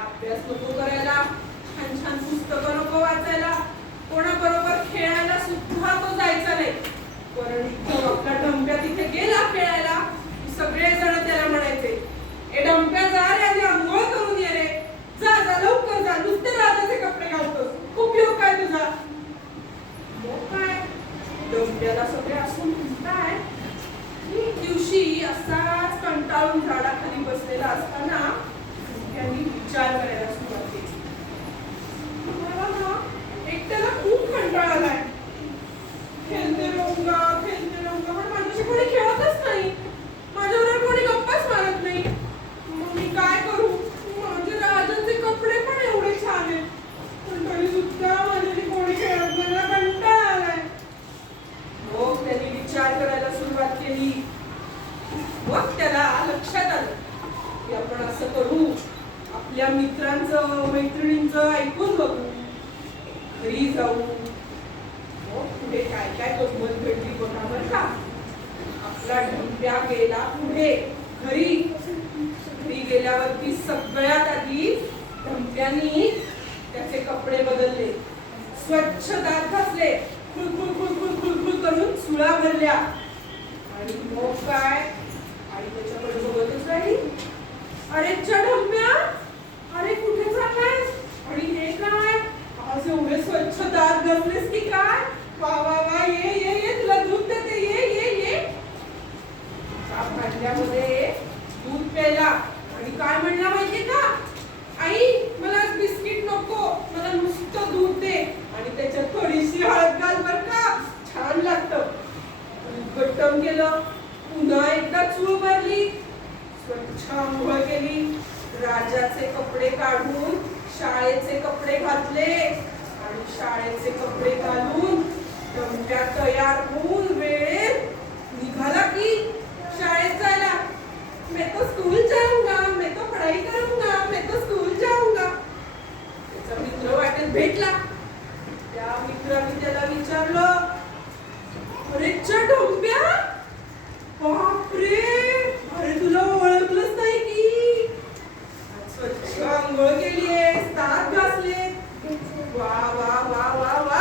अभ्यास नको करायला छान छान पुस्तकं नको वाचायला कोणाबरोबर खेळायला सुद्धा तो जायचा नाही. कारण तो आपला डंप्या तिथे गेला खेळायला सगळे जण त्याला म्हणायचे ए डंप्या जा रे आधी आंघोळ करून ये रे. जा जा लवकर जा. नुसते राजाचे कपडे घालतोस. उपयोग काय तुझा. मग काय? डंप्याला सगळे असून म्हणताय. दिवशी असाच कंटाळून झाडाखाली बसलेला असताना त्यांनी विचार करायला सुरुवात केली मला ना एकट्याला खूप कंटाळा आलाय खेळते रंगा खेळते रंगा पण माझ्याशी कोणी खेळतच नाही माझ्याबरोबर कोणी गप्पाच मारत नाही मग मी काय करू माझे राजाचे कपडे पण एवढे छान आहेत पण तरी सुद्धा माझ्याशी कोणी खेळत नाही मला कंटाळा आलाय मग त्यांनी विचार करायला सुरुवात केली मग त्याला लक्षात आलं की आपण असं करू या मित्रांचं मैत्रिणींचं ऐकून बघू. घरी जाऊ. मग पुढे काय काय गंमत घडली बघा बरं का. आपला ढंप्या गेला पुढे. घरी. घरी गेल्यावरती सगळ्यात आधी ढंप्यानी त्याचे कपडे बदलले. स्वच्छ दात घासले खुळखुळ खुळखुळ खुळखुळ करून सुळा भरल्या. आणि मग काय? आई त्याच्याकडे बघतच राहिली. अरे ढंप्या अरे कुठे चाललायस आणि हे काय आज एवढे स्वच्छ दात घासलेस की काय वा वा वा ये ये ये तुला दूध देते ये ये ये त्या भांड्यामध्ये दूध प्यायला आणि काय म्हणला माहितीये का आई मला आज बिस्किट नको मला नुसतं दूध दे आणि त्याच्यात थोडीशी हळद घाल बर का छान लागतं गट्टम केलं पुन्हा एकदा चूळ भरली. स्वच्छ आंघोळ केली. राजाचे कपडे काढून शाळेचे कपडे घातले आणि शाळेचे कपडे घालून डंप्या तयार होऊन वेळेत निघाला की शाळेत जायला. मैं तो स्कूल जाऊंगा मैं तो पढ़ाई करूंगा मैं तो स्कूल जाऊंगा. त्याचा मित्र वाटेत भेटला. त्या मित्राने त्याला विचारलं अरे चढ बापरे! अरे तुला ओळखलंच नाही की आज स्वच्छ आंघोळ केलीये दात घासले वा वा वा वा वा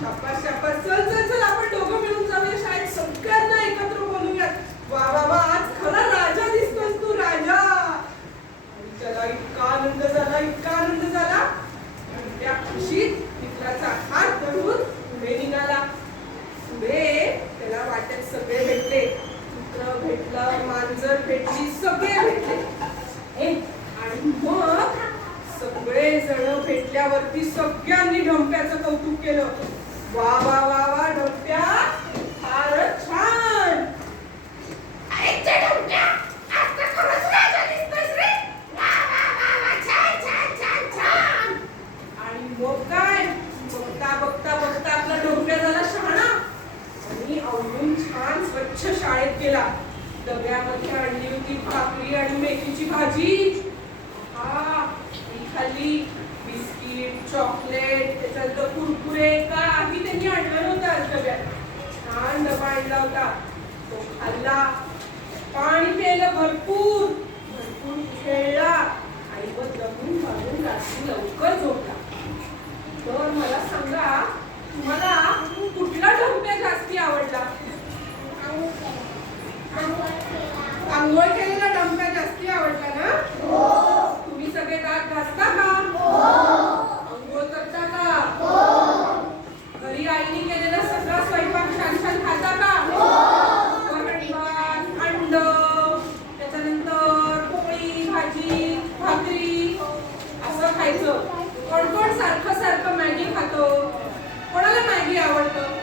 शाबास शाबास चल चल चल आपण दोघं मिळून जाऊया शाळेत सगळ्यांना एकत्र बोलूयात वा वा वा आज खरा राजा दिसतोस तू राजा आणि त्याला इतका आनंद झाला इतका आनंद झाला आणि त्या खुशीत मित्राचा हात धरून पुढे निघाला पुढे त्याला वाटेत सगळे भेटले कुत्र भेटलं मांजर भेटली सगळे भेटले ए, आणि मग सगळे जण भेटल्यावरती सगळ्यांनी ढंप्याचं कौतुक केलं वा वा वा वा ढंप्या फारच छान. आणि मग काय? बघता बघता बघता आपला ढोकळा झाला शहाणा. आणि आवडून छान स्वच्छ शाळेत गेला. डब्यामध्ये आणली होती भाकरी आणि मेथीची भाजी. हा खाल्ली. बिस्किट चॉकलेट त्याच्यानंतर कुरकुरे काही त्यांनी आणलं नव्हतं आज डब्यात. छान डबा आणला होता. तो खाल्ला. पाणी प्यायला भरपूर. भरपूर खेळला. आणि मग दमून मारून रात्री लवकर झोपला. तर मला सांगा तुम्हाला कुठला ढंप्या जास्ती आवडला? आंघोळ केलेला डंप्या जास्ती आवडला ना? तुम्ही सगळे दात घासता का आंघोळ करता का घरी आईने केलेला सगळा स्वयंपाक छान छान खाता का? भात अंड त्याच्यानंतर पोळी भाजी भाकरी असं खायचं. कोण कोण सारखं सारखं मॅगी खातो. कोणाला मॅगी आवडतं?